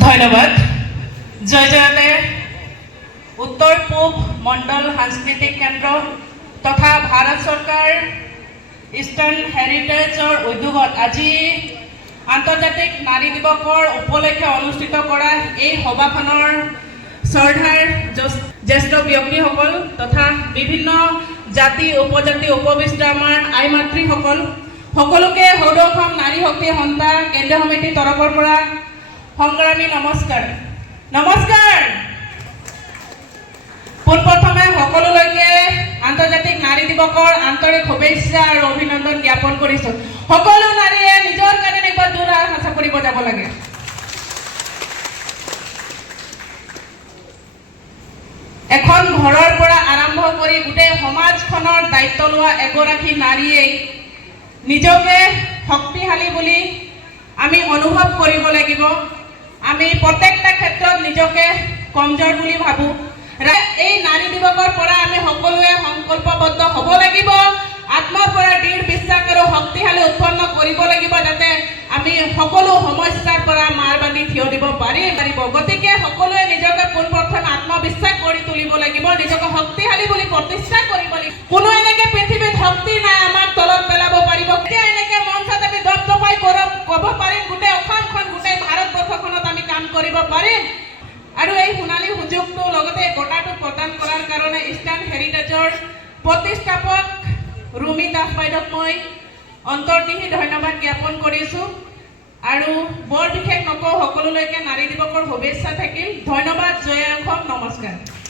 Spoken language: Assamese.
ধন্যবাদ। জয়জয়তে উত্তৰ পূব মণ্ডল সাংস্কৃতিক কেন্দ্ৰ তথা ভাৰত চৰকাৰ ইষ্টাৰ্ণ হেৰিটেজৰ উদ্যোগত আজি আন্তৰ্জাতিক নাৰী দিৱসৰ উপলক্ষে অনুষ্ঠিত কৰা এই সভাখনৰ শ্ৰদ্ধাৰ জ্যেষ্ঠ ব্যক্তিসকল তথা বিভিন্ন জাতি উপজাতি উপবিষ্ট আমাৰ আই মাতৃসকল সকলোকে সৌৰ অসম নাৰী শক্তি সন্থা কেন্দ্ৰীয় সমিতিৰ তৰফৰ পৰা সংগ্ৰামী নমস্কাৰ। নমস্কাৰ। পোনপ্ৰথমে সকলোলৈকে আন্তৰ্জাতিক নাৰী দিৱসৰ আন্তৰিক শুভেচ্ছা আৰু অভিনন্দন জ্ঞাপন কৰিছোঁ। সকলো নাৰীয়ে নিজৰ কাৰণে একবাৰ জোৰ আশা কৰিব যাব লাগে। এখন ঘৰৰ পৰা আৰম্ভ কৰি গোটেই সমাজখনৰ দায়িত্ব লোৱা এগৰাকী নাৰীয়ে নিজকে শক্তিশালী বুলি আমি অনুভৱ কৰিব লাগিব। আমি প্ৰত্যেকটা ক্ষেত্ৰত নিজকে কমজোৰ বুলি ভাবোঁ। এই নাৰী দিৱসৰ পৰা আমি সকলোৱে সংকল্পবদ্ধ হ'ব লাগিব, আত্মৰ পৰা দৃঢ় বিশ্বাস আৰু শক্তিশালী উৎপন্ন কৰিব লাগিব, যাতে আমি সকলো সমস্যাৰ পৰা মাৰ বান্ধি থিয় দিব পাৰিব। গতিকে সকলোৱে নিজকে পোনপ্ৰথমে আত্মবিশ্বাস কৰি তুলিব লাগিব, নিজকে শক্তিশালী বুলি প্ৰতিষ্ঠা কৰিব লাগিব। কোনো এনেকে পৃথিৱীত শক্তি নাই আমাক তলত পেলাব পাৰিব। এতিয়া এনেকে মঞ্চত আমি দপদপাই ক'ব পাৰিম, গোটেই অসমখন গোটেই ভাৰতবৰ্ষখনত আমি কাম কৰিব পাৰিম। আৰু এই সোণালী সুযোগটো লগতে বঁটাটো প্ৰদান কৰাৰ কাৰণে ইষ্টাৰ্ণ হেৰিটেজৰ প্ৰতিষ্ঠাপক ৰুমি দাস বাইদেউক মই অন্তৰ্নিহিত ধন্যবাদ জ্ঞাপন কৰিছোঁ। আৰু বৰ বিশেষ নকওঁ, সকলোলৈকে নাৰী দিৱসৰ শুভেচ্ছা থাকিল। ধন্যবাদ। জয় অসম। নমস্কাৰ।